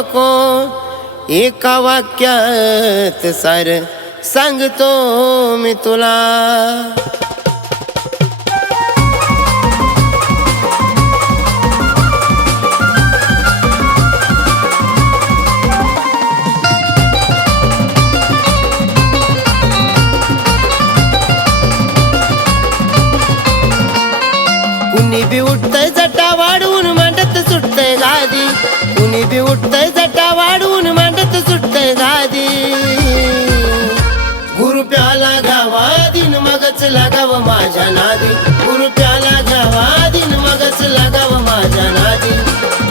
नको, एका वाक्यात सार सांगतो मी तुला. कुणी बी उठतय जटा वाढवून मांडत सुटतय गादी, कुणी बी उठतय जटा वाढवून मांडत सुटतय गादी. गुरु प्याला घ्यावा दिन मगच लागाव माझ्या नादी, गुरु प्याला घ्यावा दिन मगच लागाव माझ्या नादी.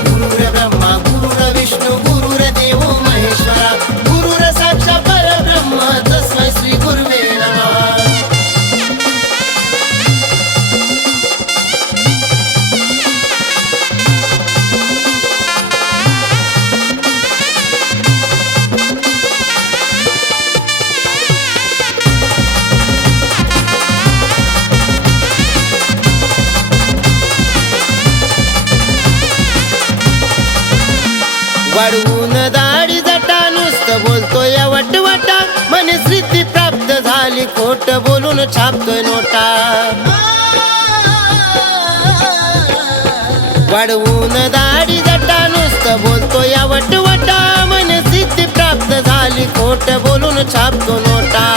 गुरुर ब्रह्मा गुरुर विष्णू गुरुर देव महेश्वरा, गुरुर साक्षात परब्रह्म तस्मै श्री गुरुवे नमः. वाढवून दाढी जटा नुसतं बोलतोय वटवटा, मने सिद्धी प्राप्त झाली खोट बोलून छापतोय नोटा. वाढवून दाढी जटा नुसतं बोलतोय वटवटा, मने सिद्धी प्राप्त झाली खोट बोलून छापतो नोटा.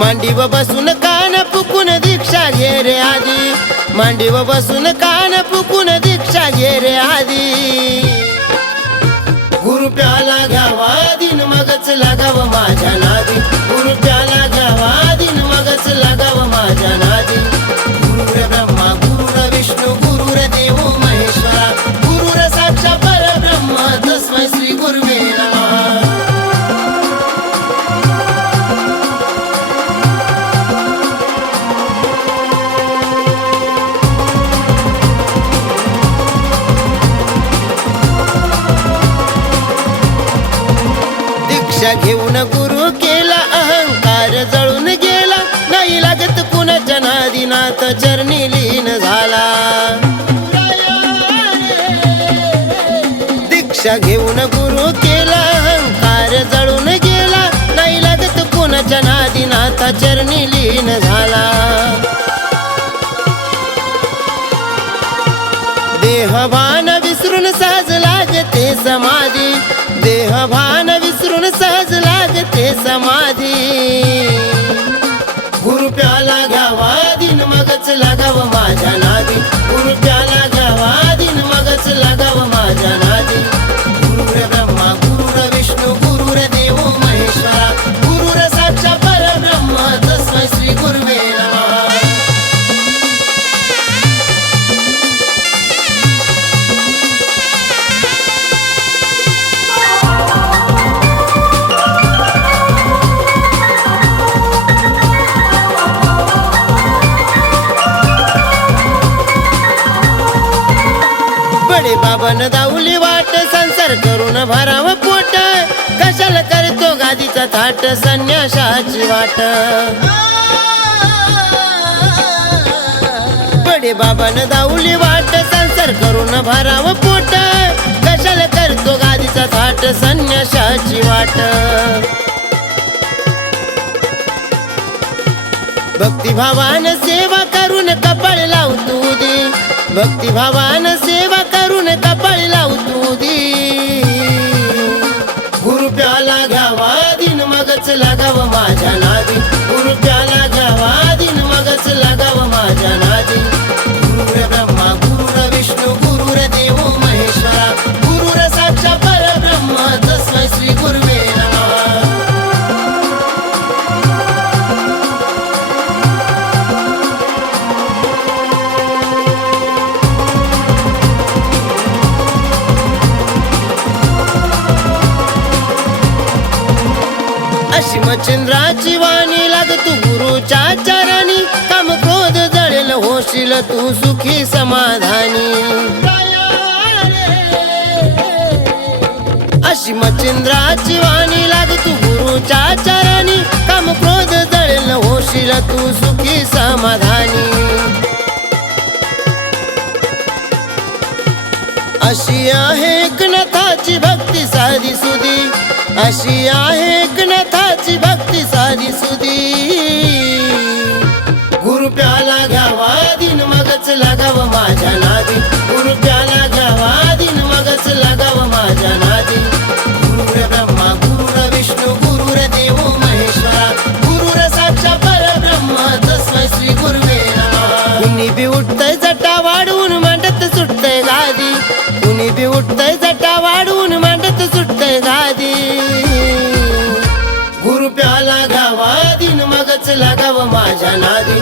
मांडीव बसून कान फुकून दीक्षा घे रे आधी, मांडीव बसून कान फुकून दीक्षा घे रे आधी. गुरु प्याला घ्यावा दिन मगच लागाव माझ्या नादी, गुरु प्याला घ्यावा दिन मगच लागाव माझ्या नादी. गुरुर ब्रह्मा गुरुर विष्णू गुरुर देव महेश्वरा, गुरुर साक्षात परब्रह्म तस्मै श्री गुरुवे नमः. घेऊन गुरु केला अहंकार जळून गेला, नाही लागत कुणाच्या नादी नाथ चरणी लीन झाला. दीक्षा घेऊन गुरु केला अहंकार जळून गेला, नाही लागत कुणाच्या नादी नाथ चरणी लीन झाला. देहभान विसरून सहज लागते समाधी, देहभान विसरून सहज लागते समाधी. गुरु प्याला घ्यावा दिन मगच लागाव माझ्या नादी, गुरु प्याला घ्यावा दिन मगच लागाव माझ्या नादी. गुरुर ब्रह्मा गुरुर विष्णू गुरुर देव महेश्वरा, गुरुर साक्षात परब्रह्म तस्मै श्री गुरुवे नमः. बाबन दाऊली वाट संसार करून भराव पोट, कशाला करतो गादीचा थाट संन्यासाची वाट. बडे बाबन दाऊली वाट संसार करून भराव पोट, कशाला करतो गादीचा थाट संन्यासाची वाट. भक्तिभावान सेवा करून कपाळ लावतो दे, भक्तिभावान सेवा करून कपाळ लावतो दे. गुरु प्याला घ्यावा दिन मगच लागाव माझ्या नादी, गुरु प्याला घ्यावा दिन मगच लागाव माझ्या नादी. गुरुर ब्रह्मा गुरुर विष्णू गुरुर देव महेश्वरा, गुरुर साक्षात परब्रह्म तस्मै श्री गुरुवे नमः. चंद्राची वाणी लागतू गुरुच्या चरणी, काम क्रोध जळेल होशील तू सुखी समाधानी. अशी चंद्राची वाणी लागतू गुरुच्या चरणी, काम क्रोध जळेल होशील तू सुखी समाधानी. एकनाथाची भक्ती साधी सुधी, अशी आहे एकनाथाची भक्ती साधी सुधी. गुरु प्याला घ्यावा दिन मगच लागावं माझ्या नादी, गुरु प्याला घ्यावा दिन मगच लागावं माझ्या नादी. गुरुर ब्रह्मा गुरुर विष्णू गुरुर देव महेश्वरा, गुरुर साक्षात परब्रह्म तस्मै श्री गुरुवे नमः. कुणी बी उठतय जटा वाढवून मांडत सुटतय गादी, कुणी बी उठतय जटा वाढवून मांडत सुटतय गादी. गुरु प्याला घ्यावा दिन मगच लागावं माझ्या नादी.